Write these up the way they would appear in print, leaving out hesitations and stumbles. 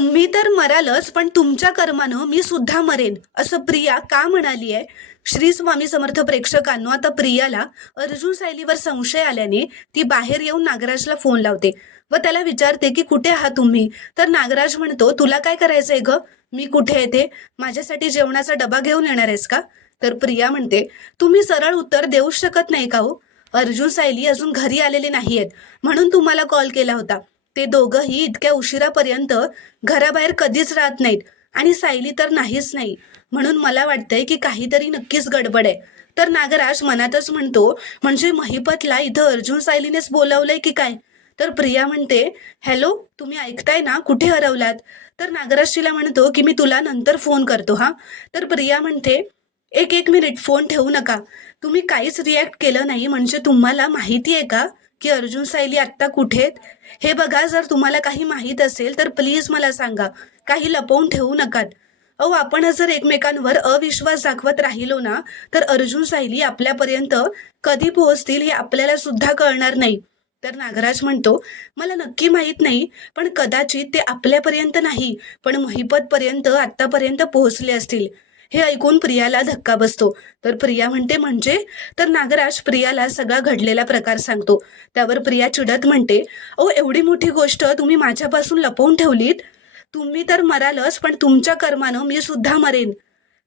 तुम्ही तर मरालच, पण तुमच्या कर्मानं मी सुद्धा मरेन, असं प्रिया का म्हणाली आहे? श्री स्वामी समर्थ प्रेक्षकांनो, आता प्रियाला अर्जुन सायलीवर संशय आल्याने ती बाहेर येऊन नागराजला फोन लावते व त्याला विचारते की कुठे आहात तुम्ही. तर नागराज म्हणतो, तुला काय करायचंय ग? मी कुठे येते? माझ्यासाठी जेवणाचा डबा घेऊन येणार आहेस का? तर प्रिया म्हणते, तुम्ही सरळ उत्तर देऊ शकत नाही का हो? अर्जुन सायली अजून घरी आलेले नाहीयेत म्हणून तुम्हाला कॉल केला होता. ते दोघंही इतक्या उशिरापर्यंत घराबाहेर कधीच राहत नाहीत आणि सायली तर नाहीच नाही. म्हणून मला वाटतंय की काहीतरी नक्कीच गडबड आहे. तर नागराज मनातच म्हणतो, म्हणजे महिपतला इथं अर्जुन सायलीनेच बोलावलंय की काय? तर प्रिया म्हणते, हॅलो, तुम्ही ऐकताय ना? कुठे हरवलात? तर नागराज तिला म्हणतो की मी तुला नंतर फोन करतो हा. तर प्रिया म्हणते, एक एक मिनिट, फोन ठेवू नका. तुम्ही काहीच रिॲक्ट केलं नाही म्हणजे तुम्हाला माहिती आहे का की अर्जुन सायली आत्ता कुठे आहेत? हे बघा, जर तुम्हाला काही माहीत असेल तर प्लीज मला सांगा. काही लपवून ठेवू नकात. अहो, आपण जर एकमेकांवर अविश्वास दाखवत राहिलो ना, तर अर्जुन सायली आपल्यापर्यंत कधी पोहोचतील हे आपल्याला सुद्धा कळणार नाही. तर नागराज म्हणतो, मला नक्की माहीत नाही, पण कदाचित ते आपल्यापर्यंत नाही, पण महिपतपर्यंत आत्तापर्यंत पोहोचले असतील. हे ऐकून प्रियाला धक्का बसतो. तर प्रिया म्हणते, म्हणजे? तर नागराज प्रियाला सगळा घडलेला प्रकार सांगतो. त्यावर प्रिया चिडत म्हणते, अहो, एवढी मोठी गोष्ट तुम्ही माझ्यापासून लपवून ठेवलीत? तुम्ही तर मरालच, पण तुमच्या कर्मानं मी सुद्धा मरेन.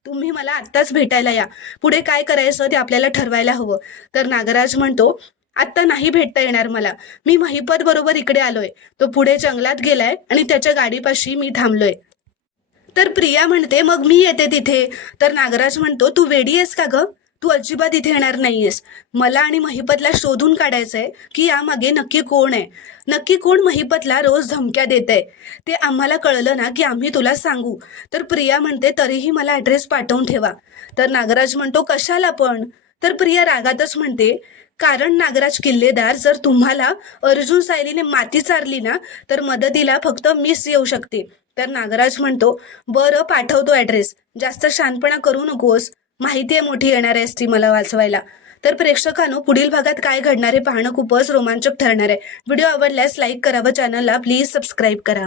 तुम्ही मला आत्ताच भेटायला या. पुढे काय करायचं ते आपल्याला ठरवायला हवं. तर नागराज म्हणतो, आत्ता नाही भेटता येणार मला. मी महिपत बरोबर इकडे आलोय. तो पुढे जंगलात गेलाय आणि त्याच्या गाडीपाशी मी थांबलोय. तर प्रिया म्हणते, मग मी येते तिथे. तर नागराज म्हणतो, तू वेडी आहेस का ग? तू अजिबात इथे येणार नाहीयेस. मला आणि महिपतला शोधून काढायचंय की यामागे नक्की कोण आहे. नक्की कोण महिपतला रोज धमक्या देत आहे ते आम्हाला कळलं ना की आम्ही तुला सांगू. तर प्रिया म्हणते, तरीही मला ॲड्रेस पाठवून ठेवा. तर नागराज म्हणतो, कशाला पण? तर प्रिया रागातच म्हणते, कारण नागराज किल्लेदार, जर तुम्हाला अर्जुन सायलीने माती चारली ना, तर मदतीला फक्त मीच येऊ शकते. तर नागराज म्हणतो, बरं, पाठवतो ॲड्रेस. जास्त शहाणपणा करू नकोस. माहिती आहे मोठी येणार आहेस ती मला वाचवायला. तर प्रेक्षकांनो, पुढील भागात काय घडणार आहे पाहणं खूपच रोमांचक ठरणार आहे. व्हिडिओ आवडल्यास लाईक करा व चॅनलला प्लीज सबस्क्राईब करा.